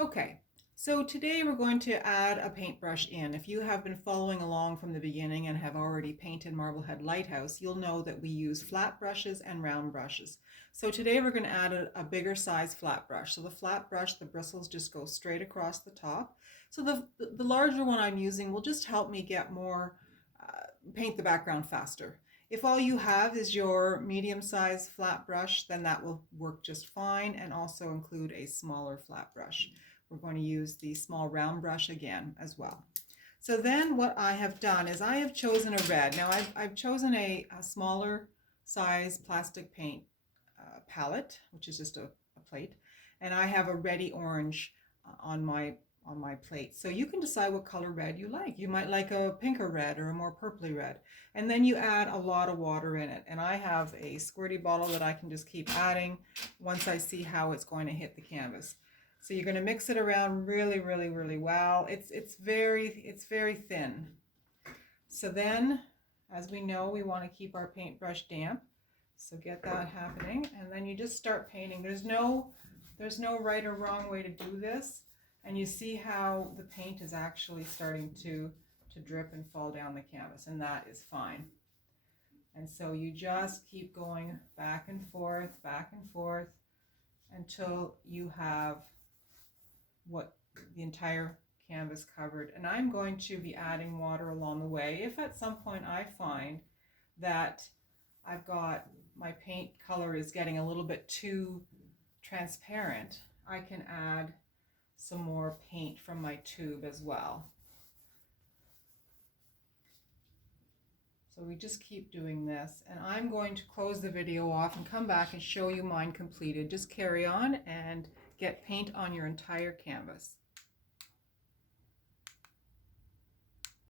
Okay, so today we're going to add a paintbrush in. If you have been following along from the beginning and have already painted Marblehead Lighthouse, you'll know that we use flat brushes and round brushes. So today we're going to add a bigger size flat brush. So the flat brush, the bristles just go straight across the top. So the larger one I'm using will just help me get more, paint the background faster. If all you have is your medium-sized flat brush, then that will work just fine, and also include a smaller flat brush. We're going to use the small round brush again as well. So then what I have done is I have chosen a red. Now I've chosen a smaller size plastic paint palette, which is just a plate, and I have a reddy orange on my plate. So you can decide what color red you like. You might like a pinker red or a more purpley red. And then you add a lot of water in it. And I have a squirty bottle that I can just keep adding once I see how it's going to hit the canvas. So you're going to mix it around really, really, really well. It's very thin. So then, as we know, we want to keep our paintbrush damp. So get that happening, and then you just start painting. There's no right or wrong way to do this. And you see how the paint is actually starting to drip and fall down the canvas, and that is fine. And so you just keep going back and forth until you have what the entire canvas covered. And I'm going to be adding water along the way. If at some point I find that I've got my paint color is getting a little bit too transparent, I can add some more paint from my tube as well. So we just keep doing this, and I'm going to close the video off and come back and show you mine completed. Just carry on and get paint on your entire canvas.